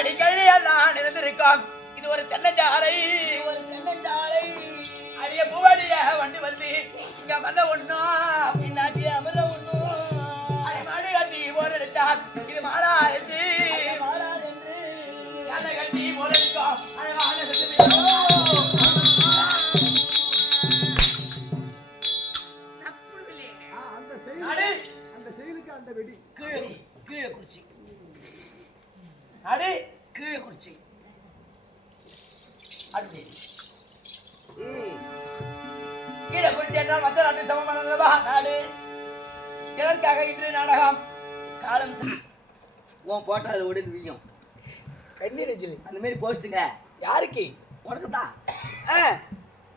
அடிக்கடி எல்லாம் இருந்திருக்கோம். இது ஒரு தென்னஞ்சாலை, அடிய பூவடிய வண்டி வந்து இங்க வந்த ஒண்ணும் இந்நாட்டிய அமர ஒண்ணும் அடி மாடு கட்டி போரிட்டார். இது மாடா என்று யானை கட்டி போரிருக்கோம். அந்த வெடி கீழே குறிச்சி அடி கீழே குறிச்சி அப்படி கீழே குறிச்சி என்றால் மற்ற நாட்டு சமமானதா நாடு. இதற்காக இன்று நாடகம் காலம் உன் போட்டா அது ஓடி வீயும் கண்ணீர் அஞ்சலி அந்த மாதிரி போஸ்ட்டுங்க. யாருக்கு? உனக்கு தான்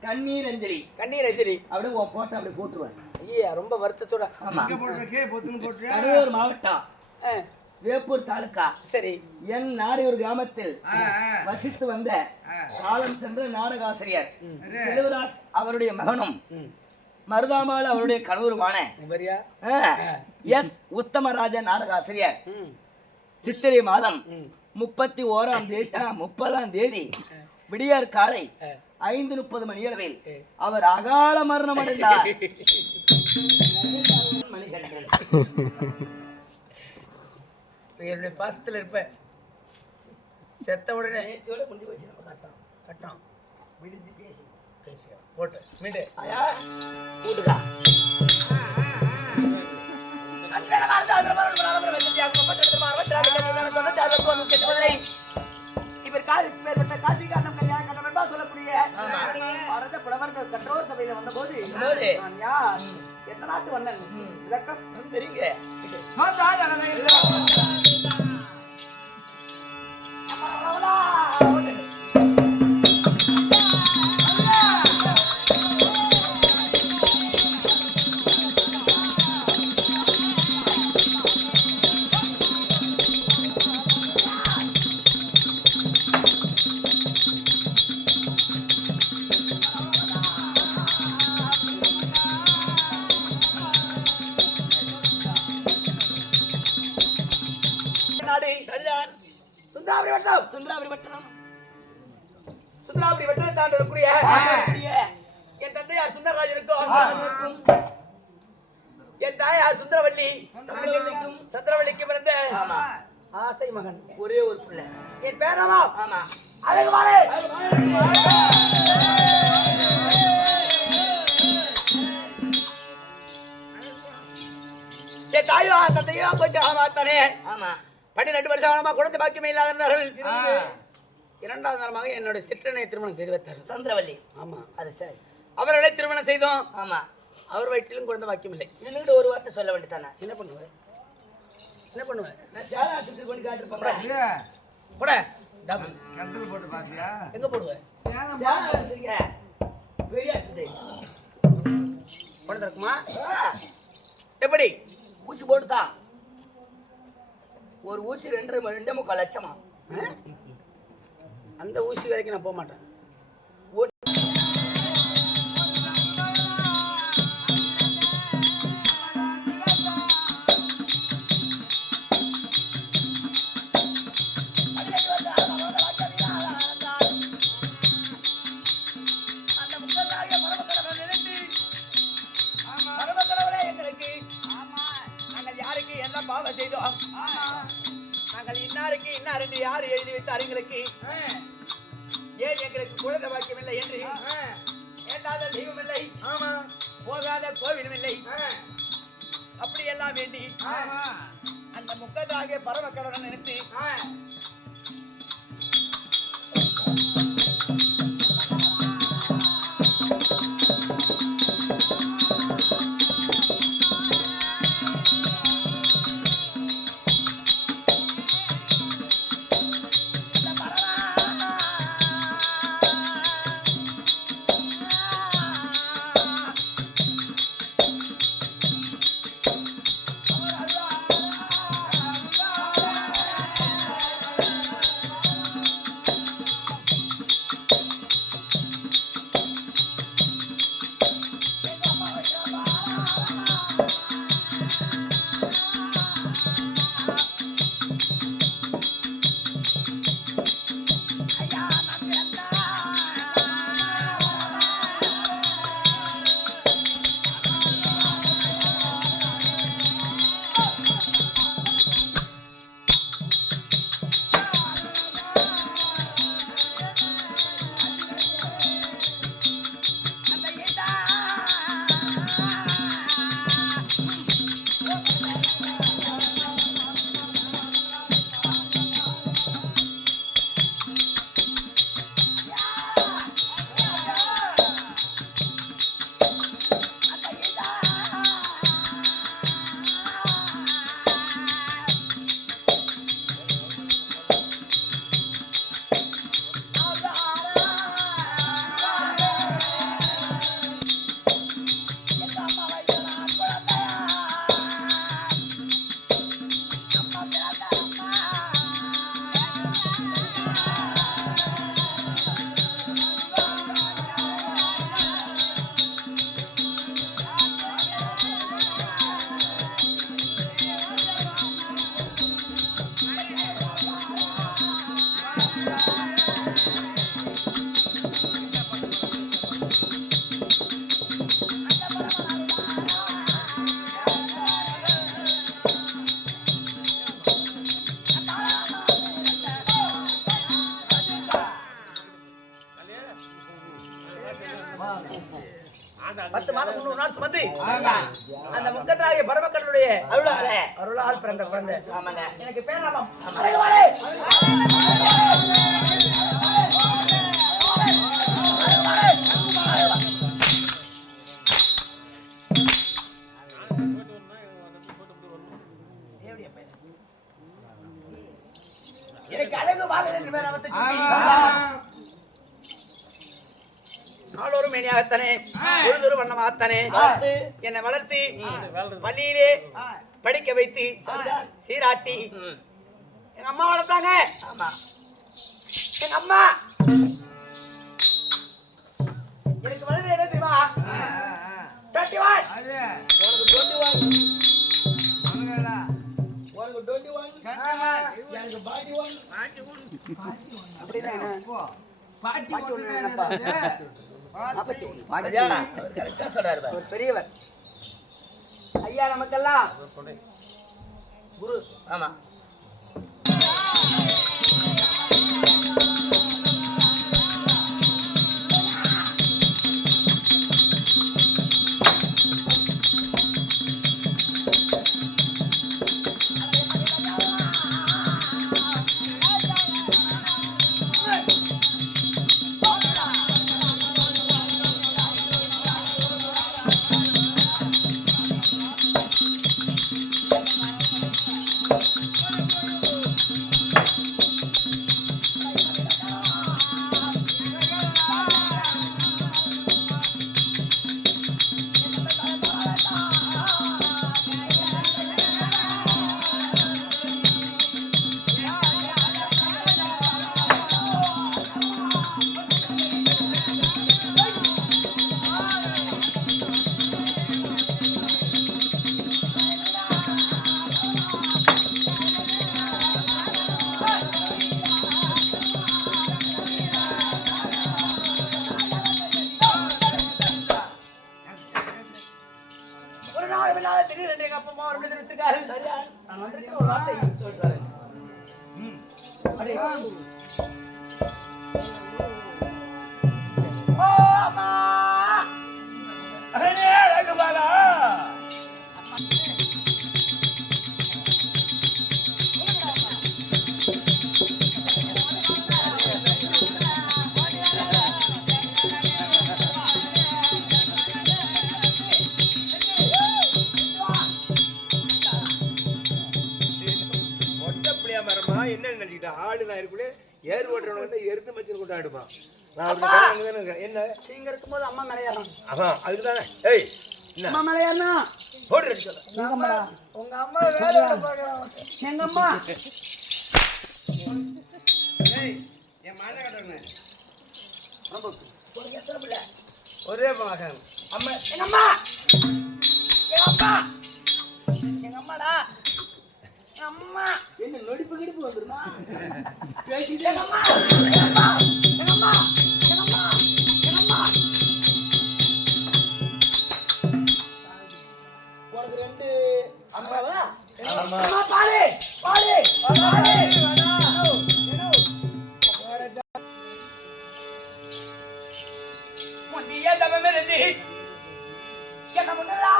கண்ணீர் அஞ்சலி. கண்ணீர் அஞ்சலி அப்படியே உன் போட்டா அப்படி போட்டுருவேன். ஐயா ரொம்ப வருத்தத்தோட. கடலூர் மாவட்டம் வேப்பூர் தாலுக்கா. சரி. என் நாரையூர் கிராமத்தில் வசித்து வந்த காலம் சென்ற நாடகாசிரியர் செல்வராஜ் அவருடைய மகனும் மருதாமால் அவருடைய கணவருமான எஸ் உத்தமராஜன் நாடகாசிரியர் சித்திரை மாதம் 30ஆம் தேதி விடியற் காலை 5:30 மணியளவில் அவர் அகால மரணம் அடைந்தார். என்னுடைய பாசத்துல இருப்ப செத்த உடனே கட்டம் விழுந்து பேசி போட்டு மீண்டு கூட்டுக்கா இவர் காசி காரணம் கல்யாணம் கட்டம் என்பா சொல்லக்கூடிய புலவர்கள் கற்றோர் சபையில வந்த போது எத்தனை நாட்டு வந்தேன் விளக்கம் தெரியுங்க. சுந்தராபுரி வட்டம் தாண்டி வரக்கூடிய என் தந்தையார் சுந்தரராஜனுக்கும் என் தாயார் சுந்தரவல்லி சந்திரவல்லிக்கு பிறந்த ஆசை மகன் ஒரே ஒரு பிள்ளை. என் பேரமா அழகு மாலை என் தாயோ தந்தையோ கொஞ்சம் ஆமாத்தானே. ஆமா 12 வருஷ காலமா குழந்தை பாக்கியமே இல்லாதவர்கள் 2வது நாளமாக என்னோட சிற்றனை திருமணம் செய்து வைத்தார் சந்திரவல்லி. ஆமா அது சரி. அவர்களை திருமணம் செய்தோம். ஆமா அவர் வயிற்றிலும் குழந்தை பாக்கியம் இல்லை. என்னகிட்ட ஒரு வார்த்தை சொல்ல வேண்டியதானே. என்ன பண்ணுவேன் நான் சேலை ஆஸ்பத்திரி கொண்டு காட்டிருப்பேன். போட கண்டல் போட்டு பாத்தியா? எங்க போடுவேன்? சேலை ஆஸ்பத்திரிங்க பெரிய ஆஸ்பத்திரி பணம் இருக்குமா? எப்படி ஊசி போட்டுதான் ஒரு ஊசி 2.25 லட்சமா? அந்த ஊசி வரைக்கும் நான் போக மாட்டேன். பாவம் செய்தோம். நாங்கள் இன்னாருக்கு இன்னார் என்று யார் எழுதி வைத்தார்களுக்கு ஏன் எங்களுக்கு குழந்தை பாக்கியம் இல்லை என்று ஏண்டாத தெய்வம் இல்லை, போகாத கோவிலும் இல்லை, அப்படியெல்லாம் வேண்டி அந்த முக்கதாக பரமக்கடவுடன் நினைத்து அந்த முக்கத்தாகிய பரமக்கடலுடைய அருளால் பிறந்த குழந்தை. ஆமாங்க. எனக்கு பேராமம் எனக்கு அழகு வாழ நாளொரு மேனியாகத்தானே பொழுதொரு வண்ணமாகத்தானே என்னை வளர்த்து பள்ளியிலே படிக்க வைத்து சீராட்டி எங்க அம்மா வளர்த்தாங்க. எங்க அம்மா எனக்கு வளர்ந்து என்ன தெரியுமா? 21. உனக்கு 21. உனக்கு 21. எனக்கு 41. அப்படின்னா ஒரு பெரியவர் ஐயா நமக்கெல்லாம் குரு. ஆமா. திடீர்னு எங்க அப்பா அம்மா ஒரு விடுத்திருக்காரு. சரியா நான் வந்திருக்கிற ஒரு வார்த்தை சொல்றாரு. அம்மா அரே ரகுபாலா என்ன நினைச்சுக்கிட்ட ஆடு நான் இருக்குள்ளே ஏர் ஓட்டுறவங்க எருத்து மச்சல் கொண்டாடுமா? என்ன நீங்க இருக்கும்போது அம்மா மேல ஏறணும். அதுக்கு தானே. ஏய் அம்மா மேல ஏறணும். உங்க அம்மா வேலை எங்க அம்மா என் மாலை கட்டணும். ஒரே மகன் அம்மா எங்க அம்மா எங்க அப்பா எங்க அம்மாடா அம்மா என்ன நொடிப்பு கிடிப்பு வந்துருமா? பேசிட்டே அம்மா எங்க அம்மா எங்க அம்மா எங்க அம்மா எங்க அம்மா உனக்கு ரெண்டு அம்மாவா? அம்மா பாலே பாலே பாலே ஏனோ முன்னிய தவமிருந்து என்ன முன்னலா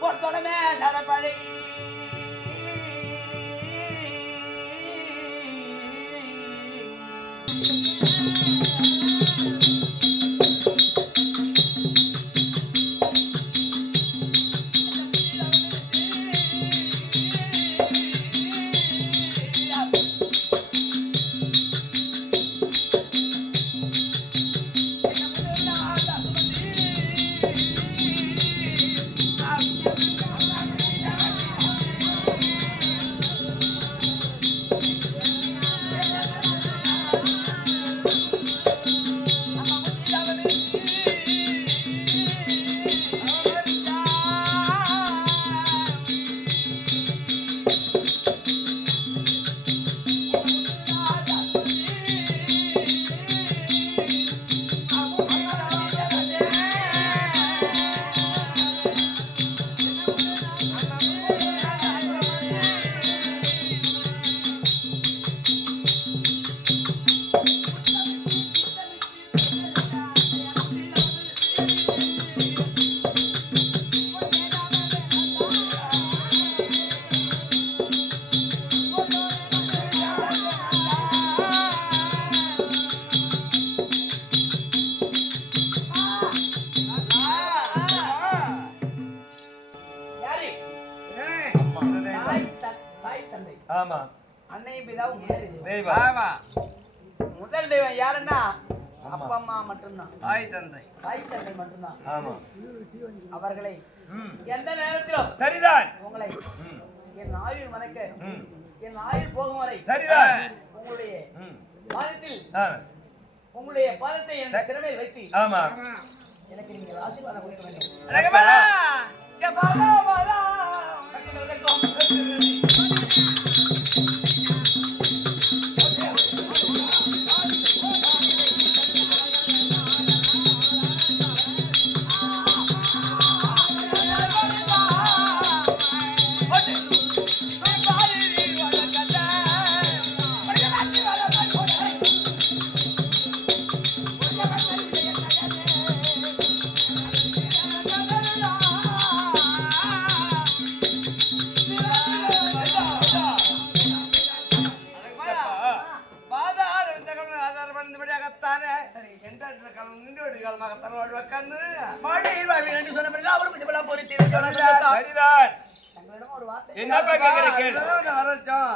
பொறுத்தோடமே நடப்பழி தாய் தந்தை ஆமா அன்னையும் பிதாவும் முதல் தெய்வம். தெய்வம் ஆமா முதல் தெய்வம் யாருன்னா ஆமா. அப்பா அம்மா மட்டும்தான் தாய் தந்தை தாய் தந்தை மட்டும்தான் ஆமா அவர்களை ம் எந்த நேரத்திலும் சரிதான் உங்களை ம் என் ஆயுள் மறைக்க ம் என் ஆயுள் போகும் வரை சரிதான் உங்களுடைய ம் பாதத்தில் ஆ உங்களுடைய பாதத்தை என் சிறமையில் வைத்து ஆமா எனக்கு நீங்கள் ஆசீர்வாதம் கொடுக்க வேண்டும். ரங்கமலா இங்க பாலா பாலா சரிதான் தங்களிடம் ஒரு வார்த்தை என்னப்பா கேக்குற கேளு வரட்டும்